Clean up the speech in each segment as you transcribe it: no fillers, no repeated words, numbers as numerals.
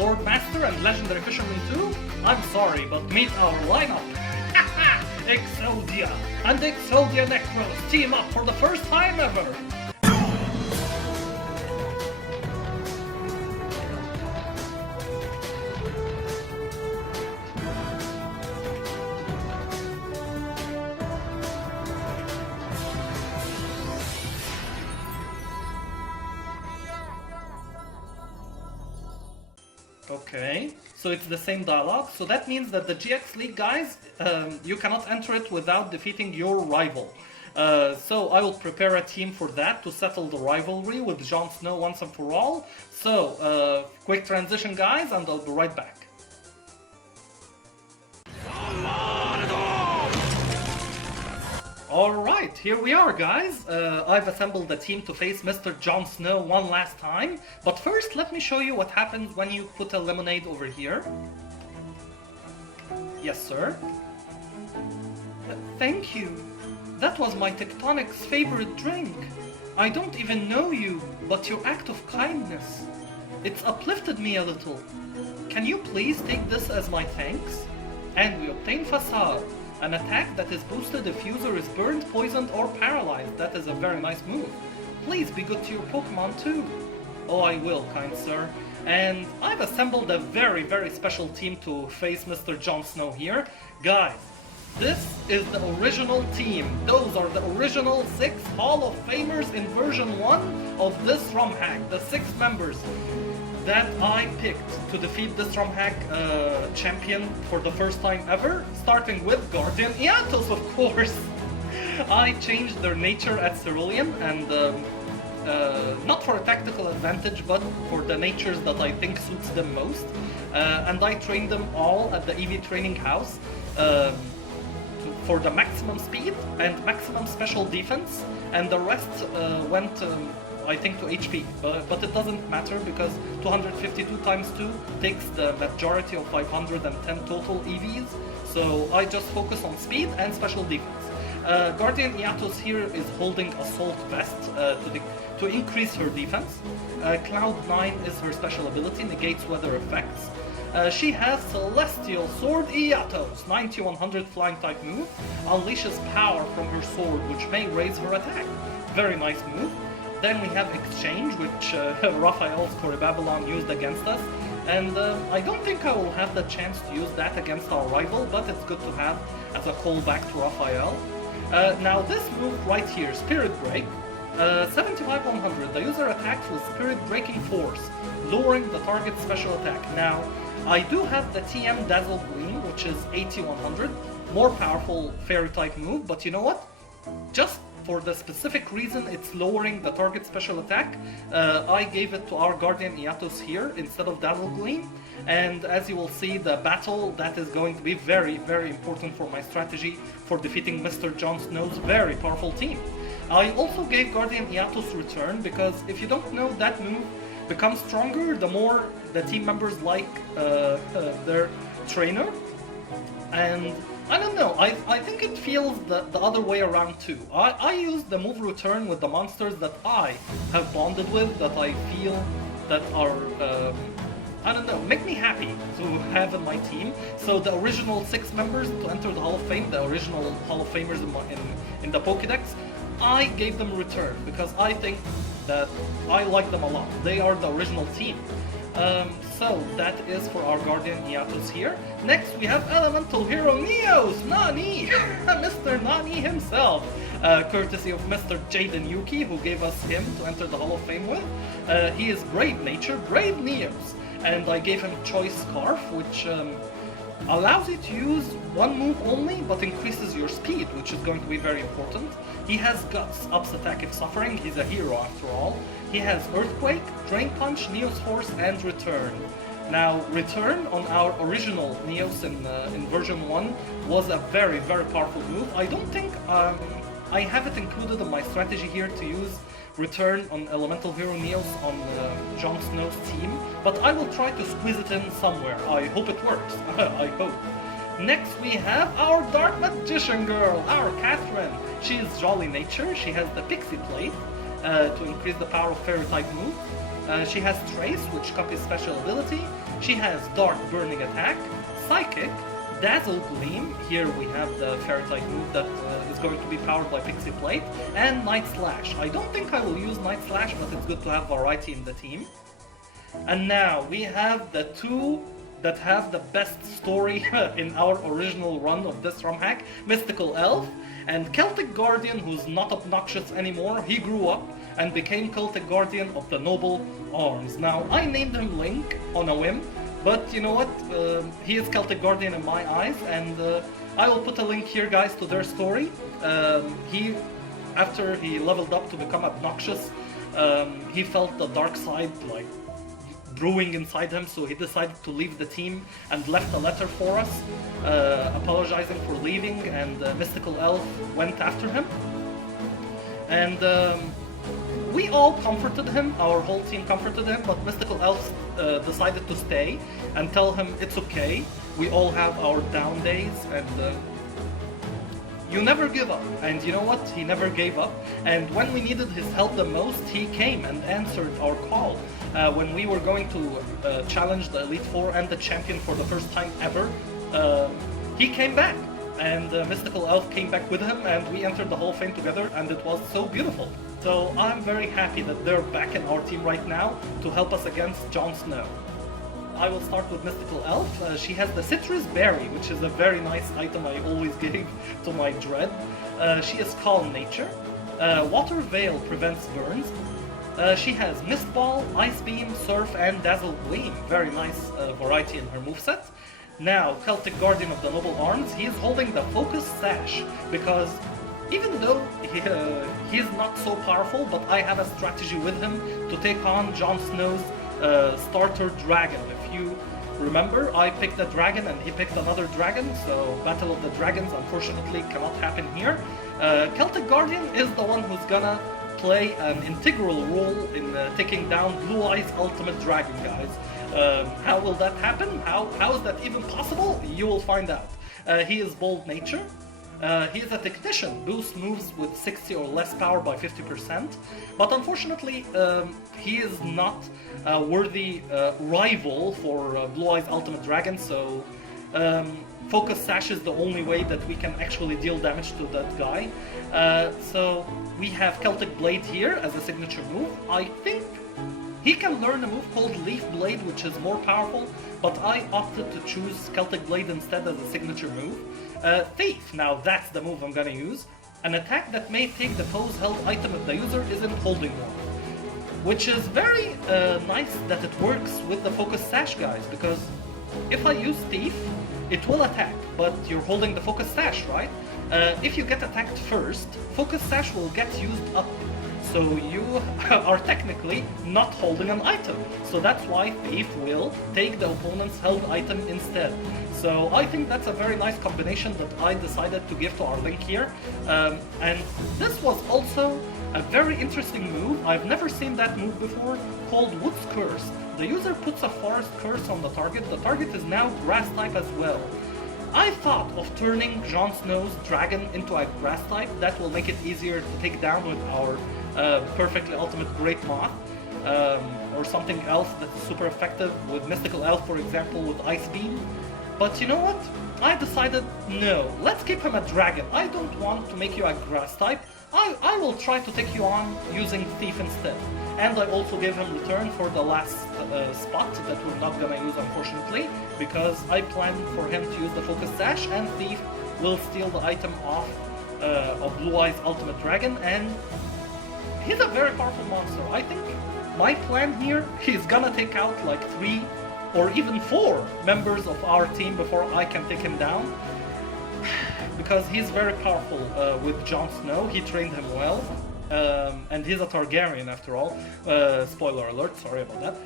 Sword Master and Legendary Fisherman too? I'm sorry, but meet our lineup. Exodia and Exodia Necros team up for the first time ever. Okay, so it's the same dialogue, so that means that the GX League guys, you cannot enter it without defeating your rival. So I will prepare a team for that to settle the rivalry with Jon Snow once and for all. So, quick transition guys, and I'll be right back. Alright, here we are guys. I've assembled a team to face Mr. Jon Snow one last time. But first, let me show you what happens when you put a lemonade over here. Yes, sir. Thank you. That was my Tectonic's favorite drink. I don't even know you, but your act of kindness, it's uplifted me a little. Can you please take this as my thanks? And we obtain Facade. An attack that is boosted if user is burned, poisoned or paralyzed. That is a very nice move. Please be good to your Pokemon too. Oh, I will, kind sir. And I've assembled a very, very special team to face Mr. Jon Snow here. Guys, this is the original team. Those are the original 6 Hall of Famers in version 1 of this ROM hack. The 6 members that I picked to defeat this ROM hack champion for the first time ever, starting with Guardian Eatos, of course. I changed their nature at Cerulean, and not for a tactical advantage, but for the natures that I think suits them most. And I trained them all at the EV training house for the maximum speed and maximum special defense, and the rest went I think to HP, but it doesn't matter because 252 times 2 takes the majority of 510 total EVs, so I just focus on speed and special defense. Guardian Eatos here is holding Assault Vest to increase her defense. Cloud 9 is her special ability, negates weather effects. She has Celestial Sword Eatos, 9100 flying type move, unleashes power from her sword which may raise her attack. Very nice move. Then we have Exchange, which Raphael's Babylon used against us, and I don't think I will have the chance to use that against our rival, but it's good to have as a callback to Raphael. Now this move right here, Spirit Break, 75-100, the user attacks with Spirit Breaking Force, lowering the target's special attack. Now, I do have the TM Dazzle Gleam, which is 80-100, more powerful fairy type move, but you know what? Just for the specific reason it's lowering the target special attack, I gave it to our Guardian Eatos here instead of Dazzle Gleam, and as you will see, the battle that is going to be very, very important for my strategy for defeating Mr. Jon Snow's very powerful team. I also gave Guardian Eatos Return because if you don't know, that move becomes stronger the more the team members like their trainer, and I don't know, I think it feels the other way around too. I use the move Return with the monsters that I have bonded with, that I feel that are, I don't know, make me happy to have in my team. So the original 6 members to enter the Hall of Fame, the original Hall of Famers in the Pokédex, I gave them Return because I think that I like them a lot. They are the original team. So that is for our Guardian Eatos here. Next we have Elemental Hero Neos, Nani! Mr. Nani himself, courtesy of Mr. Jaden Yuki, who gave us him to enter the Hall of Fame with. He is Brave Nature, Brave Neos, and I gave him Choice Scarf, which allows you to use one move only, but increases your speed, which is going to be very important. He has Guts, ups attack if suffering, he's a hero after all. He has Earthquake, Drain Punch, Neos Force, and Return. Now, Return on our original Neos in version 1 was a very, very powerful move. I don't think I have it included in my strategy here to use Return on Elemental Hero Neos on Jon Snow's team, but I will try to squeeze it in somewhere. I hope it works. I hope. Next we have our Dark Magician Girl, our Catherine. She is Jolly Nature, she has the Pixie Plate to increase the power of Fairy type move. She has Trace, which copies special ability. She has Dark Burning Attack, Psychic, Dazzle Gleam, here we have the Fairy type move that is going to be powered by Pixie Plate, and Night Slash. I don't think I will use Night Slash, but it's good to have variety in the team. And now we have the two that have the best story in our original run of this ROM hack, Mystical Elf and Celtic Guardian, who's not obnoxious anymore. He grew up and became Celtic Guardian of the Noble Arms. Now, I named him Link on a whim, but you know what? He is Celtic Guardian in my eyes, and I will put a link here, guys, to their story. After he leveled up to become obnoxious, he felt the dark side like brewing inside him, so he decided to leave the team and left a letter for us, apologizing for leaving, and Mystical Elf went after him. And we all comforted him, our whole team comforted him, but Mystical Elf decided to stay and tell him it's okay, we all have our down days, and you never give up. And you know what? He never gave up, and when we needed his help the most, he came and answered our call. When we were going to challenge the Elite Four and the champion for the first time ever, he came back, and Mystical Elf came back with him, and we entered the Hall of Fame together, and it was so beautiful. So I'm very happy that they're back in our team right now to help us against Jon Snow. I will start with Mystical Elf. She has the Citrus Berry, which is a very nice item I always give to my Dread. She is Calm Nature. Water Veil prevents burns. She has Mist Ball, Ice Beam, Surf, and Dazzle Gleam. Very nice variety in her moveset. Now, Celtic Guardian of the Noble Arms, he is holding the Focus Sash, because even though he is not so powerful, but I have a strategy with him to take on Jon Snow's starter dragon. If you remember, I picked a dragon and he picked another dragon, so Battle of the Dragons unfortunately cannot happen here. Celtic Guardian is the one who's gonna play an integral role in taking down Blue Eye's ultimate dragon, guys. How will that happen? How is that even possible? You will find out. He is Bold Nature. He is a Technician, boosts moves with 60 or less power by 50%, but unfortunately he is not a worthy rival for Blue Eye's ultimate dragon, so Focus Sash is the only way that we can actually deal damage to that guy. So we have Celtic Blade here as a signature move. I think he can learn a move called Leaf Blade, which is more powerful, but I opted to choose Celtic Blade instead as a signature move. Thief, now that's the move I'm gonna use. An attack that may take the foe's held item if the user isn't holding one. Which is very nice that it works with the Focus Sash, guys, because if I use Thief, it will attack, but you're holding the Focus Sash, right? If you get attacked first, Focus Sash will get used up, so you are technically not holding an item. So that's why Thief will take the opponent's held item instead. So I think that's a very nice combination that I decided to give to our Link here. And this was also a very interesting move. I've never seen that move before, called Wood's Curse. The user puts a Forest Curse on the target is now Grass type as well. I thought of turning Jon Snow's dragon into a Grass type. That will make it easier to take down with our perfectly ultimate Great Moth, or something else that's super effective with Mystical Elf, for example, with Ice Beam. But you know what? I decided, no, let's keep him a dragon. I don't want to make you a Grass type. I will try to take you on using Thief instead. And I also gave him Return for the last spot that we're not gonna use, unfortunately, because I planned for him to use the Focus Sash, and Thief will steal the item off of Blue Eye's ultimate dragon, and he's a very powerful monster. I think my plan here, he's gonna take out like 3 or even 4 members of our team before I can take him down, because he's very powerful with Jon Snow. He trained him well, and he's a Targaryen after all. Spoiler alert, sorry about that.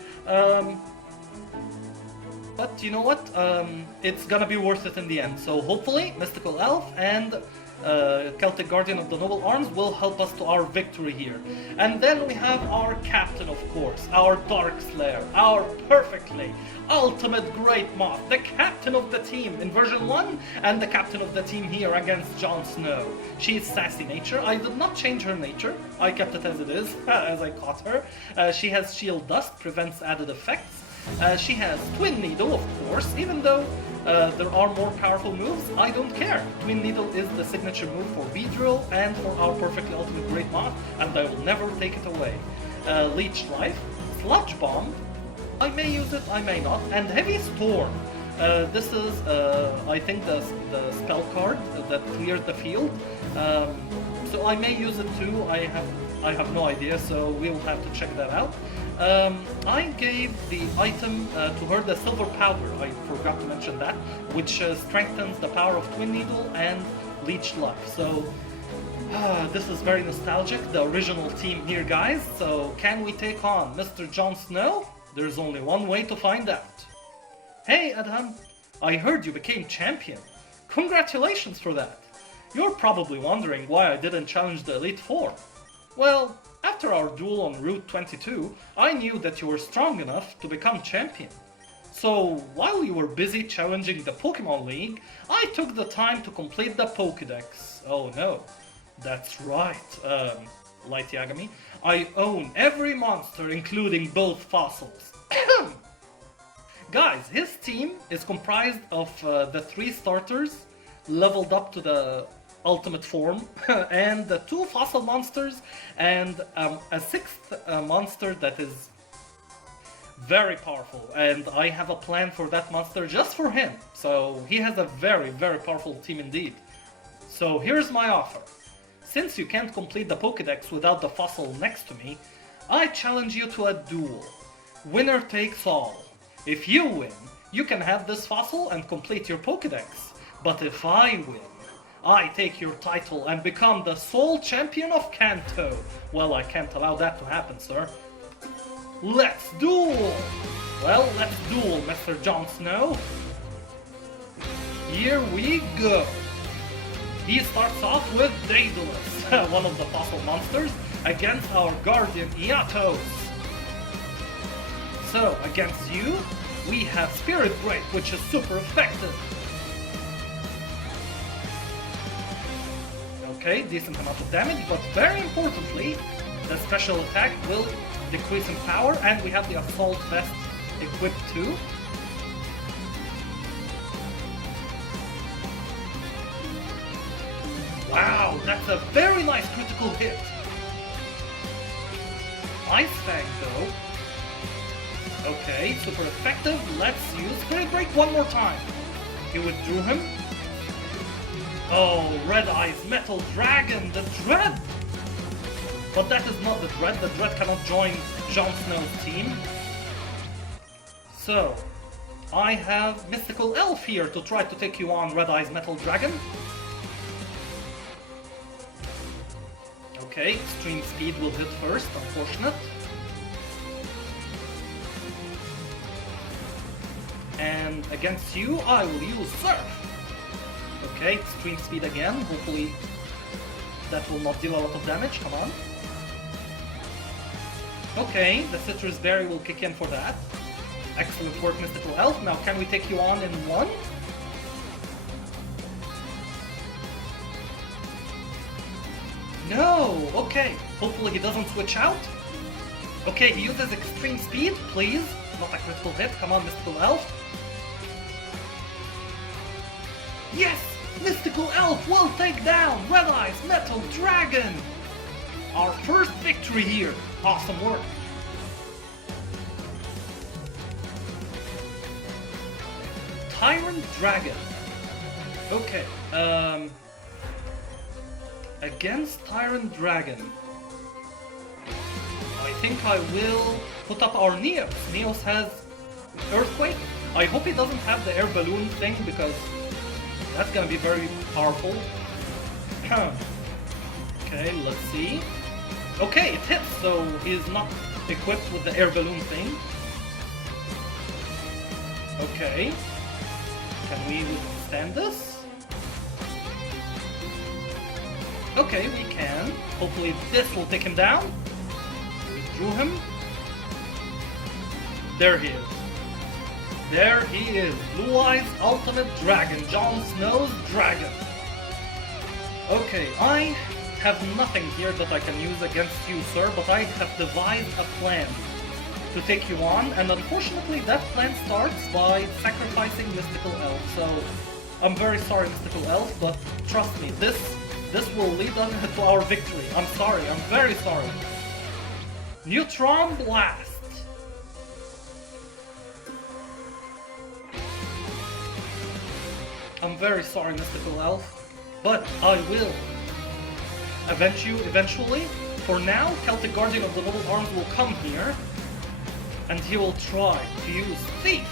But you know what? It's gonna be worth it in the end. So hopefully Mystical Elf and Celtic Guardian of the Noble Arms will help us to our victory here. And then we have our captain, of course, our Dark Slayer, our perfectly ultimate Great Moth, the captain of the team in version 1 and the captain of the team here against Jon Snow. She's Sassy Nature. I did not change her nature, I kept it as it is, as I caught her. She has Shield Dust, prevents added effects. She has Twin Needle, of course, even though there are more powerful moves, I don't care. Twin Needle is the signature move for V-Drill and for our Perfectly Ultimate Great Moth, and I will never take it away. Leech Life, Sludge Bomb, I may use it, I may not, and Heavy Storm. This is, I think, the spell card that cleared the field, so I may use it too. I have no idea, so we'll have to check that out. I gave the item to her, the Silver Powder, I forgot to mention that, which strengthens the power of Twin Needle and Leech Life. So this is very nostalgic, the original team here, guys. So can we take on Mr. Jon Snow? There's only one way to find out. Hey Adam, I heard you became champion. Congratulations for that. You're probably wondering why I didn't challenge the Elite Four. Well, after our duel on Route 22, I knew that you were strong enough to become champion. So, while you were busy challenging the Pokemon League, I took the time to complete the Pokédex. Oh no, that's right, Light Yagami. I own every monster, including both fossils. Guys, his team is comprised of the 3 starters, leveled up to the ultimate form, and the 2 fossil monsters, and a 6th monster that is very powerful, and I have a plan for that monster just for him. So he has a very, very powerful team indeed. So here's my offer. Since you can't complete the Pokédex without the fossil next to me, I challenge you to a duel. Winner takes all. If you win, you can have this fossil and complete your Pokédex. But if I win, I take your title and become the sole champion of Kanto. Well, I can't allow that to happen, sir. Let's duel! Well, let's duel, Mr. Jon Snow. Here we go. He starts off with Daedalus, one of the fossil monsters, against our guardian Eatos. So, against you, we have Spirit Break, which is super effective. Okay, decent amount of damage, but very importantly, the special attack will decrease in power, and we have the Assault Vest equipped too. Wow, that's a very nice critical hit. Ice Fang though. Okay, super effective. Let's use Spirit Break one more time. He withdrew him. Oh, Red Eyes Metal Dragon, the Dread! But that is not the Dread. The Dread cannot join Jon Snow's team. So, I have Mystical Elf here to try to take you on, Red Eyes Metal Dragon. Okay, Extreme Speed will hit first, unfortunate. And against you, I will use Surf. Okay, Extreme Speed again, hopefully that will not deal a lot of damage, come on. Okay, the Citrus Berry will kick in for that. Excellent work, Mystical Elf. Now can we take you on in one? No! Okay, hopefully he doesn't switch out. Okay, he uses Extreme Speed, please. Not a critical hit, come on, Mystical Elf. Yes! Mystical Elf will take down Red Eyes Metal Dragon! Our first victory here. Awesome work. Tyrant Dragon. Okay, against Tyrant Dragon, I think I will put up our Neos. Neos has Earthquake. I hope he doesn't have the air balloon thing because that's gonna be very powerful. Okay, let's see. Okay, it hits, so he's not equipped with the air balloon thing. Okay. Can we withstand this? Okay, we can. Hopefully this will take him down. We withdrew him. There he is. There he is. Blue Eyes Ultimate Dragon. Jon Snow's Dragon. Okay, I have nothing here that I can use against you, sir, but I have devised a plan. to take you on, and unfortunately that plan starts by sacrificing Mystical Elf. So I'm very sorry, Mystical Elf, but trust me, this will lead us to our victory. I'm sorry, I'm very sorry. Neutron Blast. I'm very sorry, Mystical Elf, but I will avenge you eventually. For now, Celtic Guardian of the Noble Arms will come here, and he will try to use Thief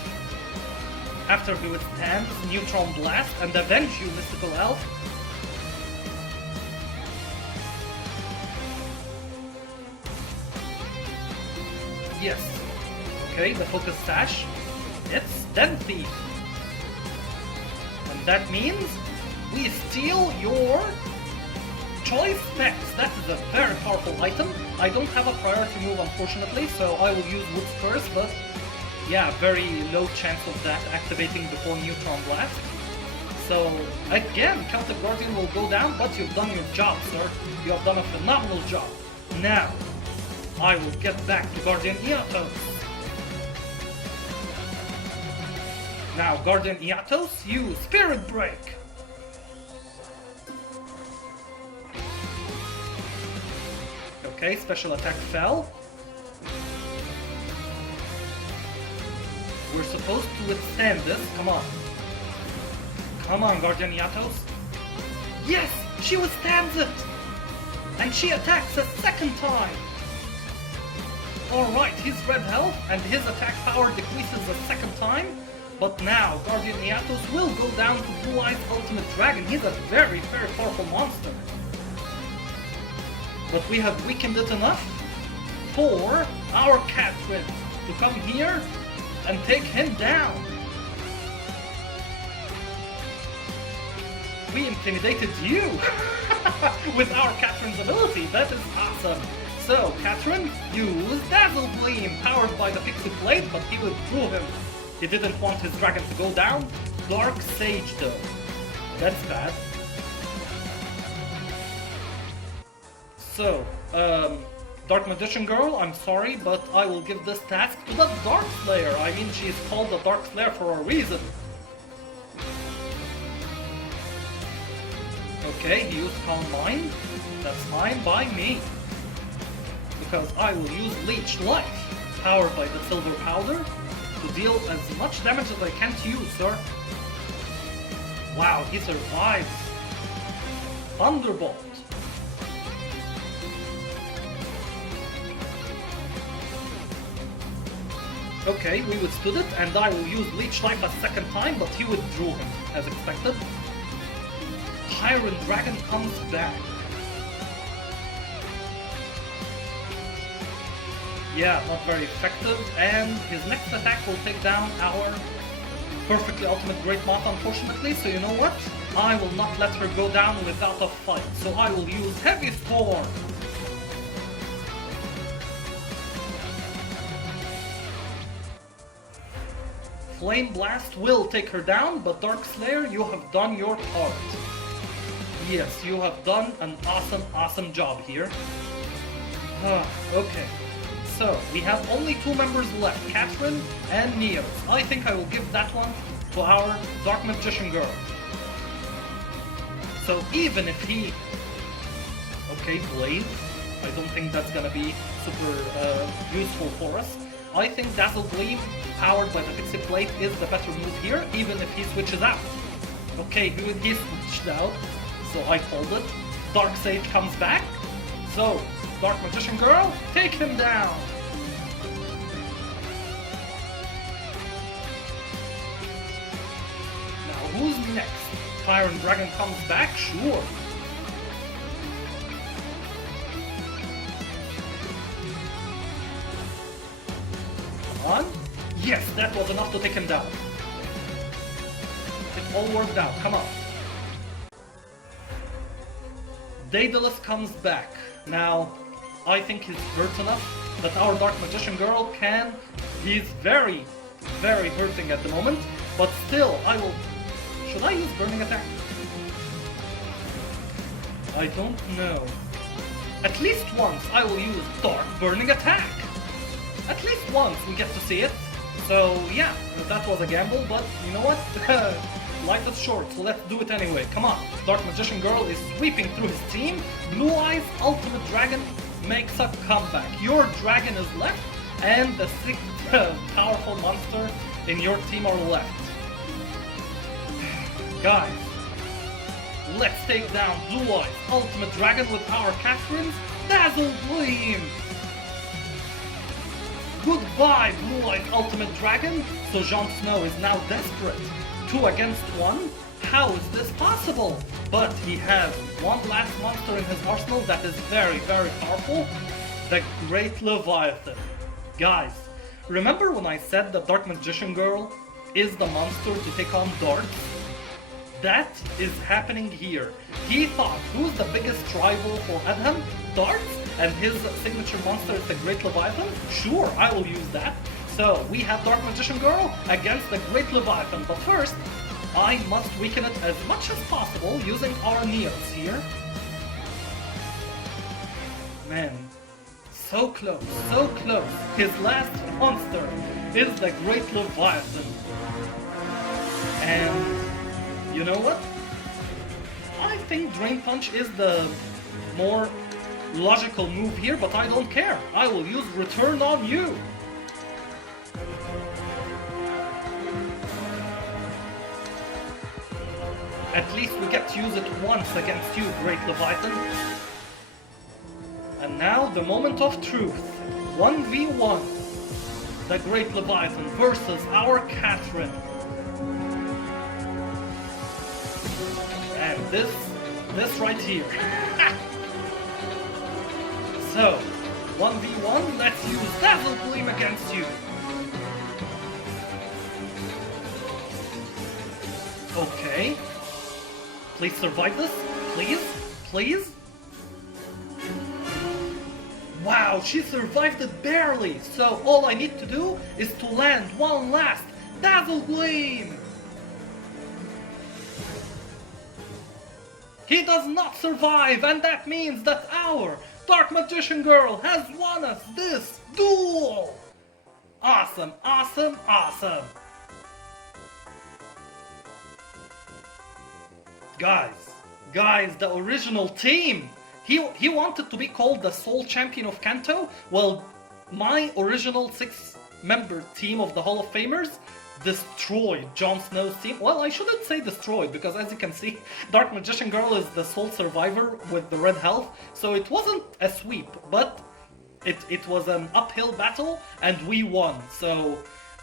after he withstands Neutron Blast and avenge you, Mystical Elf. Yes. Okay, the Focus Sash. It's then Thief. And that means we steal your Choice Specs. That is a very powerful item. I don't have a priority move, unfortunately, so I will use Woods first, but yeah, very low chance of that activating before Neutron Blast. So again, Celtic Guardian will go down, but you've done your job, sir. You have done a phenomenal job. Now, I will get back to Guardian Eatos. Now, Guardian Eatos, use Spirit Break. Okay, special attack fell. We're supposed to withstand this. Come on. Come on, Guardian Eatos. Yes, she withstands it! And she attacks a second time! Alright, he's red health, and his attack power decreases a second time. But now, Guardian Eatos will go down to Blue Eyes Ultimate Dragon. He's a very, very powerful monster. But we have weakened it enough for our Catherine to come here and take him down. We intimidated you with our Catherine's ability. That is awesome. So, Catherine used Dazzle Gleam, powered by the Pixie Plate, but he withdrew him. He didn't want his dragon to go down. Dark Sage though. That's bad. So, Dark Magician Girl, I'm sorry, but I will give this task to the Dark Slayer. I mean, she's called the Dark Slayer for a reason. Okay, he used Calm Mind. That's fine by me. Because I will use Leech Life, powered by the Silver Powder, to deal as much damage as I can to you, sir. Wow, he survives. Thunderbolt. Okay, we withstood it, and I will use Leech Life a second time, but he withdrew him, as expected. Tyrant Dragon comes back. Yeah, not very effective, and his next attack will take down our Perfectly Ultimate Great Moth, unfortunately, so you know what? I will not let her go down without a fight, so I will use Heavy Storm. Flame Blast will take her down, but Dark Slayer, you have done your part. Yes, you have done an awesome job here. Okay. So, we have only two members left, Catherine and Neos. I think I will give that one to our Dark Magician Girl. So even if he... Okay, Blaze. I don't think that's gonna be super useful for us. I think Dazzle Gleam, powered by the Pixie Plate, is the better move here, even if he switches out. Okay, he switched out, so I called it. Dark Sage comes back. So, Dark Magician Girl, take him down! Now, who's next? Tyrant Dragon comes back? Sure. Come on. Yes, that was enough to take him down. It all worked out, come on. Daedalus comes back. Now, I think he's hurt enough that our Dark Magician Girl can... He's very hurting at the moment, but still, I will... Should I use Burning Attack? I don't know. At least once I will use Dark Burning Attack! at least once we get to see it. So yeah, that was a gamble, but you know what? Life is short, so let's do it anyway. Come on, Dark Magician Girl is sweeping through his team. Blue Eyes Ultimate Dragon makes a comeback. Your dragon is left, and the 6 powerful monster in your team are left. Guys, let's take down Blue Eyes Ultimate Dragon with our Catherine's Dazzle Gleam! Goodbye, Blue Eyes Ultimate Dragon! So Jon Snow is now desperate. 2 against 1? How is this possible? But he has one last monster in his arsenal that is very, very powerful. The Great Leviathan. Guys, remember when I said the Dark Magician Girl is the monster to take on darts? That is happening here. He thought, who's the biggest rival for Adham? Darts? And his signature monster is the Great Leviathan? Sure, I will use that. So, we have Dark Magician Girl against the Great Leviathan. But first, I must weaken it as much as possible using our Neos here. Man, so close, so close. His last monster is the Great Leviathan. And you know what? I think Drain Punch is the more logical move here, but I don't care. I will use Return on You. At least we get to use it once against you, Great Leviathan. And now the moment of truth. 1v1. The Great Leviathan versus our Catherine. And this right here. So, 1v1, let's use Dazzle Gleam against you. Okay. Please survive this. Please? Please? Wow, she survived it barely. So all I need to do is to land one last Dazzle Gleam. He does not survive, and that means that our Dark Magician Girl has won us this duel! Awesome, awesome, awesome! Guys, the original team! He wanted to be called the sole champion of Kanto. Well, my original 6-member team of the Hall of Famers destroyed Jon Snow's team. Well, I shouldn't say destroyed, because as you can see, Dark Magician Girl is the sole survivor with the red health, so it wasn't a sweep, but it was an uphill battle, and we won. So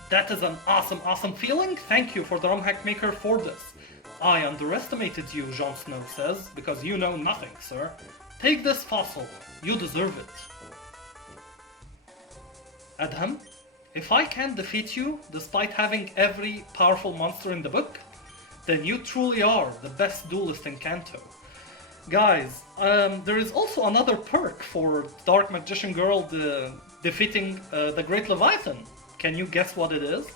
that is an awesome, awesome feeling. Thank you for the ROM hack maker for this. I underestimated you, Jon Snow says, because you know nothing, sir. Take this fossil. You deserve it. Adham, if I can defeat you, despite having every powerful monster in the book, then you truly are the best duelist in Kanto. Guys, there is also another perk for Dark Magician Girl defeating the Great Leviathan. Can you guess what it is?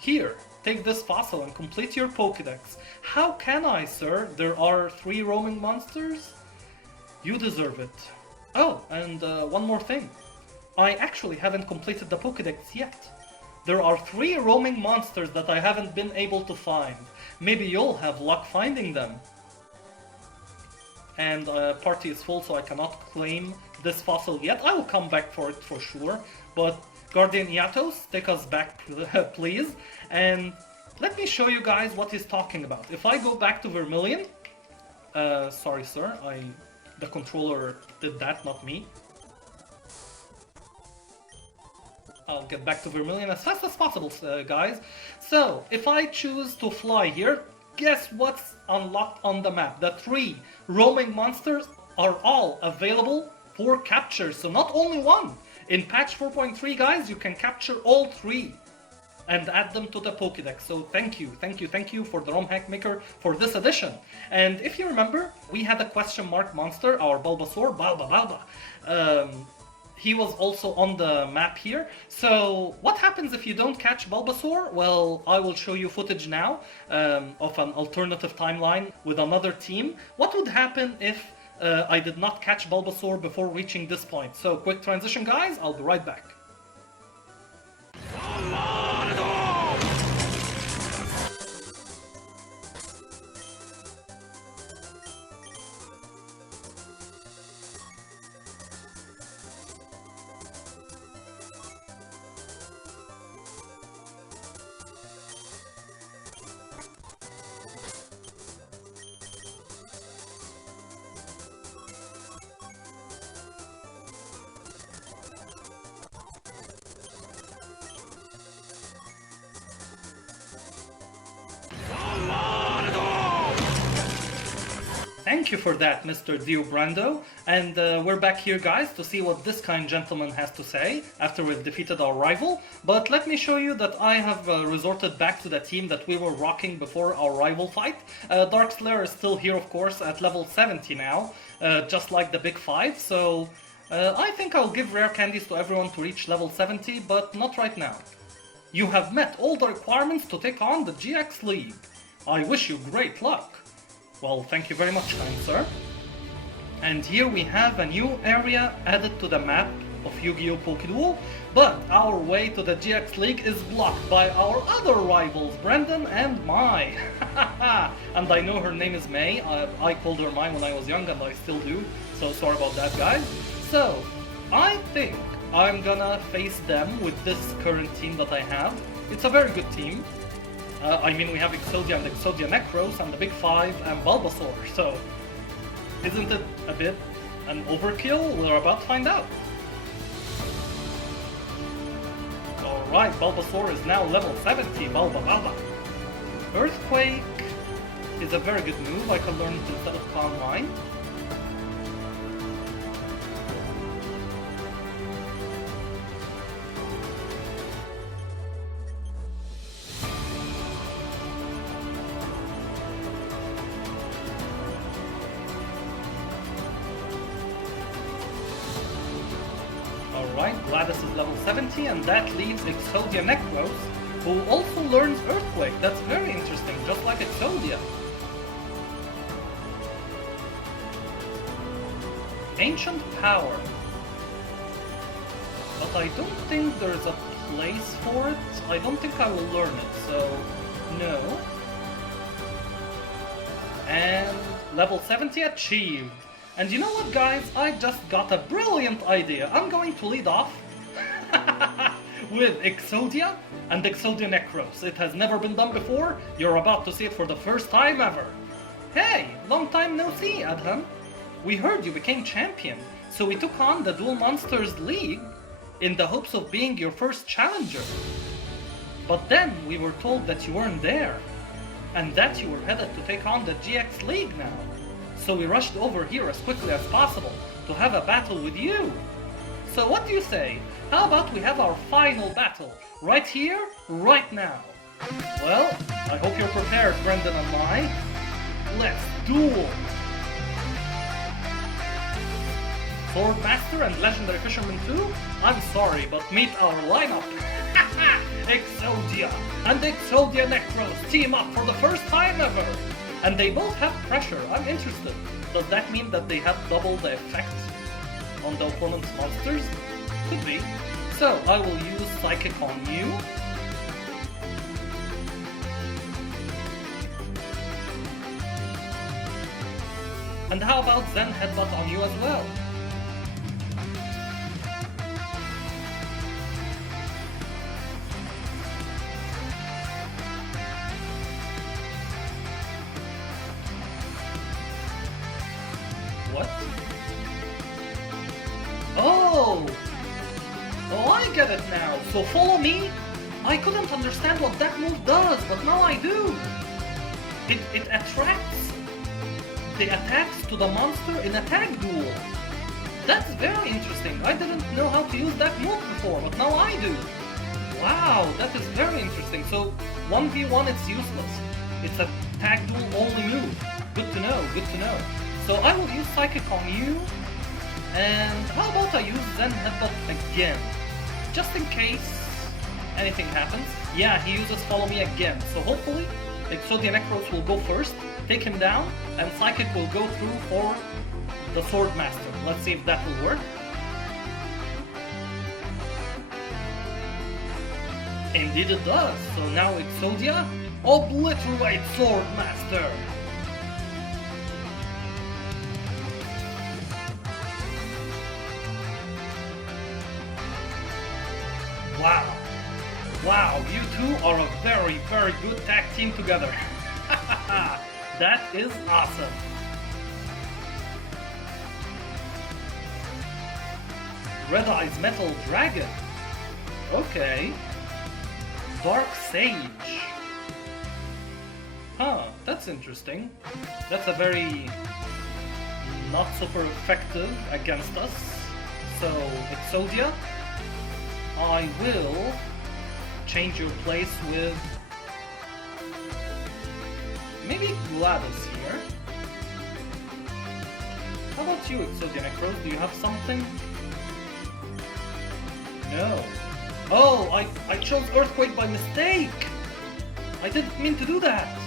Here, take this fossil and complete your Pokédex. How can I, sir? There are 3 roaming monsters? You deserve it. Oh, and one more thing. I actually haven't completed the Pokédex yet. There are 3 roaming monsters that I haven't been able to find. Maybe you'll have luck finding them. And party is full, so I cannot claim this fossil yet. I will come back for it for sure. But Guardian Iatos, take us back please. And let me show you guys what he's talking about. If I go back to Vermilion... sorry sir, the controller did that, not me. I'll get back to Vermilion as fast as possible, guys. So, if I choose to fly here, guess what's unlocked on the map? The 3 roaming monsters are all available for capture, so not only one. In patch 4.3, guys, you can capture all 3 and add them to the Pokédex. So thank you for the ROM hack maker for this edition. And if you remember, we had a question mark monster, our Bulbasaur, Balba. He was also on the map here. So what happens if you don't catch Bulbasaur? Well, I will show you footage now of an alternative timeline with another team. What would happen if I did not catch Bulbasaur before reaching this point? So quick transition, guys, I'll be right back. Thank you for that, Mr. Dio Brando. And we're back here, guys, to see what this kind gentleman has to say after we've defeated our rival. But let me show you that I have resorted back to the team that we were rocking before our rival fight. Dark Slayer is still here, of course, at level 70 now, just like the Big Five. So I think I'll give rare candies to everyone to reach level 70, but not right now. You have met all the requirements to take on the GX League. I wish you great luck. Well, thank you very much, kind sir. And here we have a new area added to the map of Yu-Gi-Oh! POKeDUEL, but our way to the GX League is blocked by our other rivals, Brendan and Mai. And I know her name is May. I called her Mai when I was young and I still do, so sorry about that, guys. So, I think I'm gonna face them with this current team that I have. It's a very good team. I mean, we have Exodia and Exodia Necros and the Big Five and Bulbasaur, so isn't it a bit an overkill? We're about to find out. Alright, Bulbasaur is now level 70, Bulba. Earthquake is a very good move, I can learn it instead of Calm Mind. Alright, Gladys is level 70, and that leaves Exodia Necros, who also learns Earthquake. That's very interesting, just like Exodia. Ancient Power. But I don't think there's a place for it. I don't think I will learn it, so no. And level 70 achieved. And you know what, guys? I just got a brilliant idea. I'm going to lead off with Exodia and Exodia Necros. It has never been done before. You're about to see it for the first time ever. Hey, long time no see, Adham. We heard you became champion, so we took on the Duel Monsters League in the hopes of being your first challenger. But then we were told that you weren't there, and that you were headed to take on the GX League now. So we rushed over here as quickly as possible to have a battle with you. So what do you say? How about we have our final battle right here, right now? Well, I hope you're prepared, Brendan and Mai. Let's duel! Swordmaster and Legendary Fisherman 2? I'm sorry, but meet our lineup. Exodia and Exodia Necros team up for the first time ever. And they both have pressure. I'm interested. Does that mean that they have double the effect on the opponent's monsters? Could be. So, I will use Psychic on you. And how about Zen Headbutt on you as well? What? Oh! Oh, I get it now. So follow me? I couldn't understand what that move does, but now I do. It attracts the attacks to the monster in a tag duel. That's very interesting. I didn't know how to use that move before, but now I do. Wow, that is very interesting. So 1v1 it's useless. It's a tag duel only move. Good to know, good to know. So I will use Psychic on you, and how about I use Zen Headbutt again, just in case anything happens. Yeah, he uses Follow Me again, so hopefully Exodia Necros will go first, take him down, and Psychic will go through for the Swordmaster. Let's see if that will work. Indeed it does, so now Exodia, obliterate Swordmaster! Wow. Wow, you two are a very, very good tag team together. That is awesome. Red Eyes Metal Dragon. Okay. Dark Sage. Huh, that's interesting. That's a very not super effective against us. So, Exodia, I will change your place with maybe Gladys here. How about you, Exodia Necros? Do you have something? No. Oh, I chose Earthquake by mistake! I didn't mean to do that!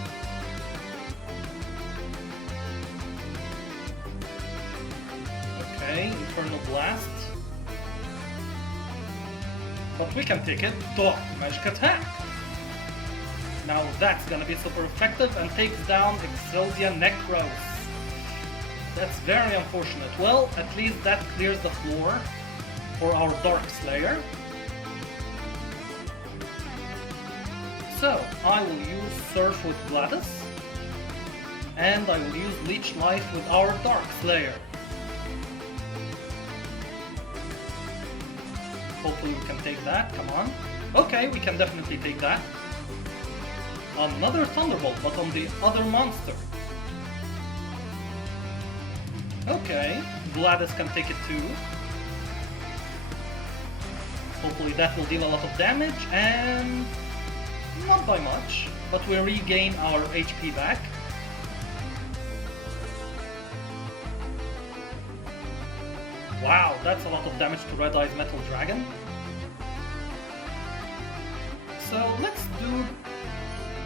Okay, Infernal Blast. But we can take it. Dark Magic Attack! Now that's gonna be super effective and takes down Exodia Necros. That's very unfortunate. Well, at least that clears the floor for our Dark Slayer. So, I will use Surf with Gladys, and I will use Leech Life with our Dark Slayer. Hopefully we can take that, come on. Okay, we can definitely take that. Another Thunderbolt, but on the other monster. Okay, Gladys can take it too. Hopefully that will deal a lot of damage, and not by much, but we regain our HP back. Wow, that's a lot of damage to Red Eye's Metal Dragon. So let's do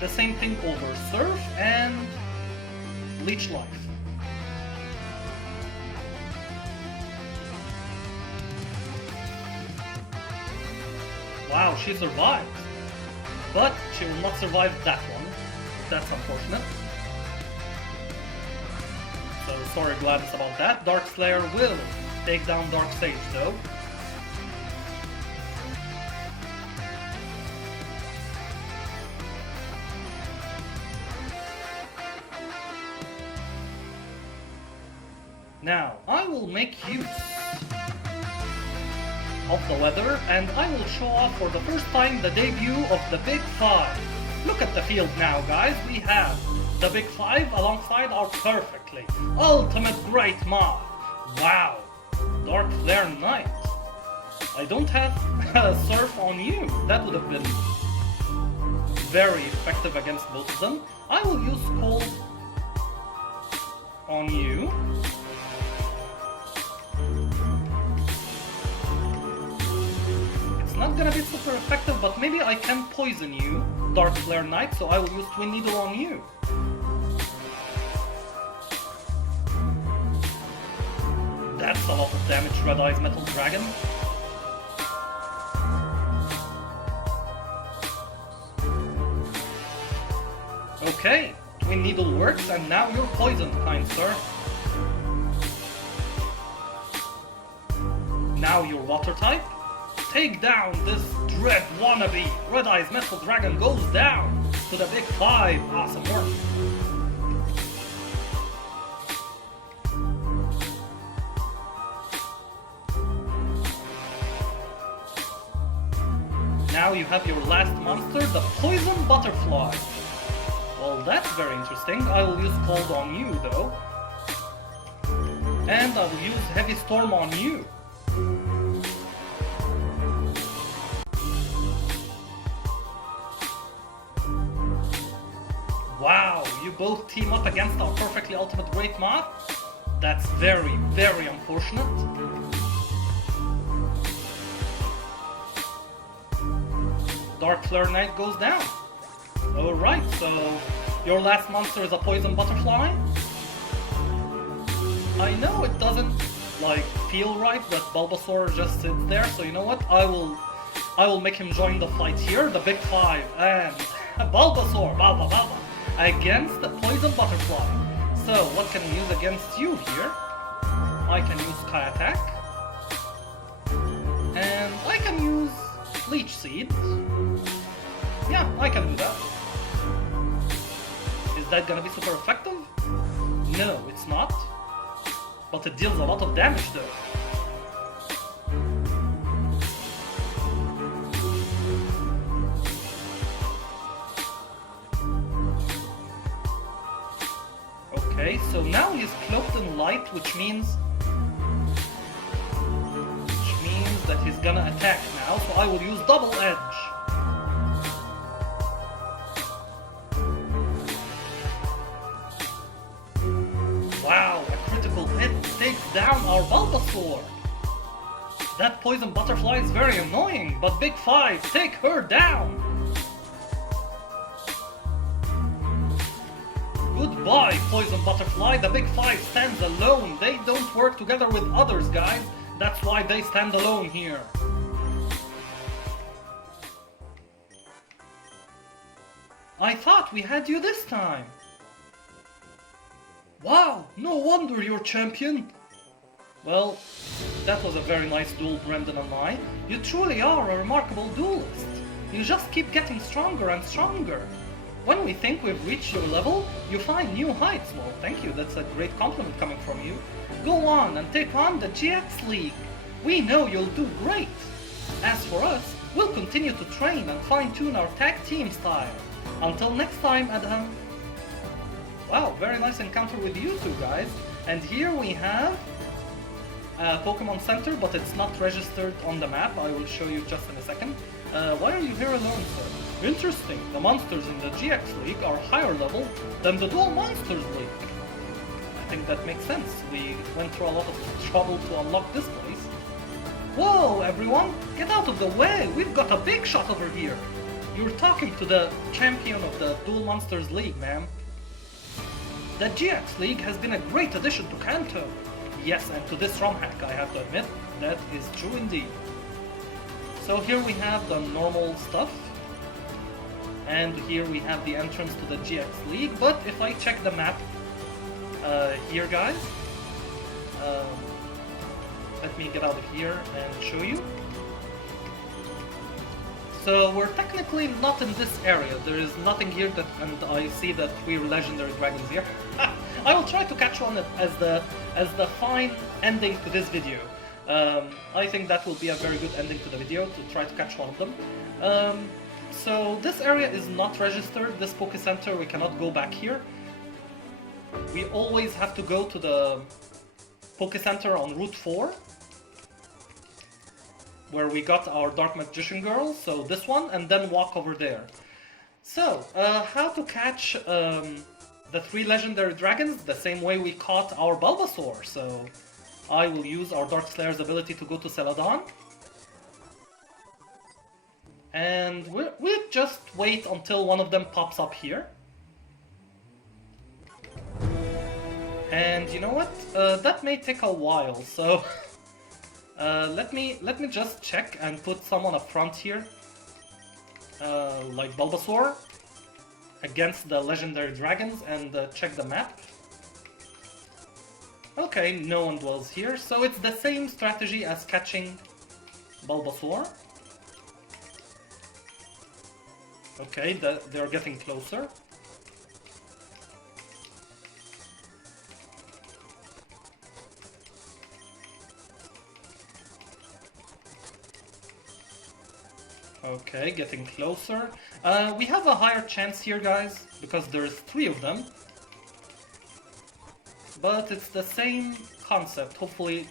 the same thing over. Surf and Leech Life. Wow, she survived. But she will not survive that one. That's unfortunate. So sorry Gladys about that. Dark Slayer will take down Dark Sage though. Now, I will make use of the weather, and I will show off for the first time the debut of the Big Five. Look at the field now, guys. We have the Big Five alongside our perfectly ultimate great mob. Wow, Dark Flare Knight. I don't have Surf on you. That would have been very effective against both of them. I will use Cold on you. Not gonna be super effective, but maybe I can poison you, Dark Flare Knight, so I will use Twin Needle on you. That's a lot of damage, Red Eye's Metal Dragon. Okay, Twin Needle works, and now you're poisoned, kind sir. Now you're Water type. Take down this dread wannabe. Red Eye's Metal Dragon goes down to the Big Five. Awesome work. Now you have your last monster, the Poison Butterfly. Well, that's very interesting. I will use Cold on you though. And I will use Heavy Storm on you. Wow, you both team up against our perfectly ultimate great mob? That's very, very unfortunate. Dark Flare Knight goes down. Alright, so your last monster is a Poison Butterfly. I know it doesn't feel right that Bulbasaur just sits there, so you know what? I will make him join the fight here, the Big Five, and Bulbasaur, Balba, against the Poison Butterfly. So, what can we use against you here? I can use Sky Attack. And I can use Leech Seed. Yeah, I can do that. Is that gonna be super effective? No, it's not. But it deals a lot of damage though. Okay, so now he's cloaked in light, which means that he's gonna attack now, so I will use double edge. Wow, a critical hit takes down our Bulbasaur. That poison butterfly is very annoying, but Big 5, take her down! Goodbye, poison butterfly, the Big 5 stands alone. They don't work together with others, guys. That's why they stand alone here. I thought we had you this time. Wow, no wonder you're champion. Well, that was a very nice duel, Brendan and I. You truly are a remarkable duelist. You just keep getting stronger and stronger. When we think we've reached your level, you find new heights. Well, thank you, that's a great compliment coming from you. Go on and take on the GX League. We know you'll do great. As for us, we'll continue to train and fine-tune our tag team style. Until next time, Adham. Wow, very nice encounter with you two guys. And here we have Pokemon Center, but it's not registered on the map. I will show you just in a second. Why are you here alone, sir? Interesting. The monsters in the GX League are higher level than the Dual Monsters League. I think that makes sense. We went through a lot of trouble to unlock this place. Whoa, everyone! Get out of the way! We've got a big shot over here! You're talking to the champion of the Dual Monsters League, ma'am. The GX League has been a great addition to Kanto. Yes, and to this ROM hack, I have to admit, that is true indeed. So here we have the normal stuff. And here we have the entrance to the GX League, but if I check the map here, guys, let me get out of here and show you. So we're technically not in this area. There is nothing here that, and I see that 3 legendary dragons here. I will try to catch one as the fine ending to this video. I think that will be a very good ending to the video, to try to catch one of them. So this area is not registered, this Poke Center, we cannot go back here. We always have to go to the Poke Center on Route 4, where we got our Dark Magician Girl, so this one, and then walk over there. So, how to catch the 3 legendary dragons? The same way we caught our Bulbasaur, so I will use our Dark Slayer's ability to go to Celadon. And we'll just wait until one of them pops up here. And you know what? That may take a while, so let me just check and put someone up front here, like Bulbasaur, against the legendary dragons, and check the map. Okay, no one dwells here, so it's the same strategy as catching Bulbasaur. Okay, they're getting closer. Okay, getting closer. We have a higher chance here, guys, because there's 3 of them. But it's the same concept. Hopefully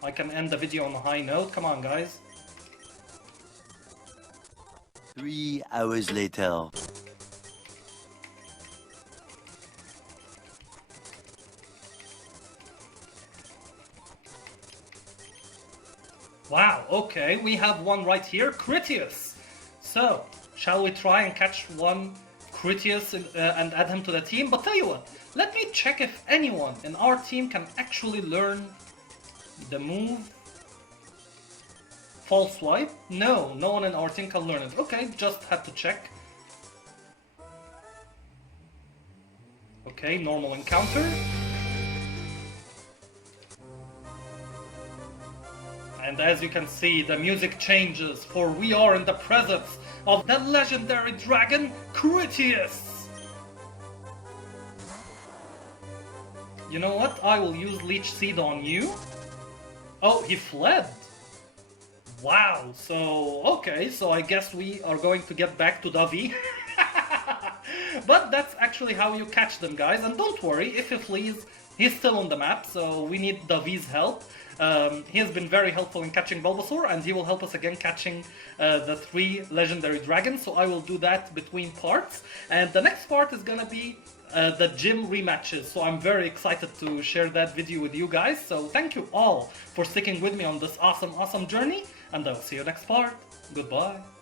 I can end the video on a high note. Come on, guys. 3 hours later. Wow, okay, we have one right here, Critias. So, shall we try and catch one Critias and add him to the team? But tell you what, let me check if anyone in our team can actually learn the move False Swipe. No, no one in our team can learn it. Okay, just had to check. Okay, normal encounter. And as you can see, the music changes, for we are in the presence of the legendary dragon, Critias! You know what? I will use Leech Seed on you. Oh, he fled! Wow, so, okay, so I guess we are going to get back to Davi. But that's actually how you catch them, guys. And don't worry, if he flees, he's still on the map, so we need Davi's help. He has been very helpful in catching Bulbasaur, and he will help us again catching the 3 legendary dragons, so I will do that between parts. And the next part is gonna be the gym rematches, so I'm very excited to share that video with you guys. So thank you all for sticking with me on this awesome journey, and I'll see you next part. Goodbye.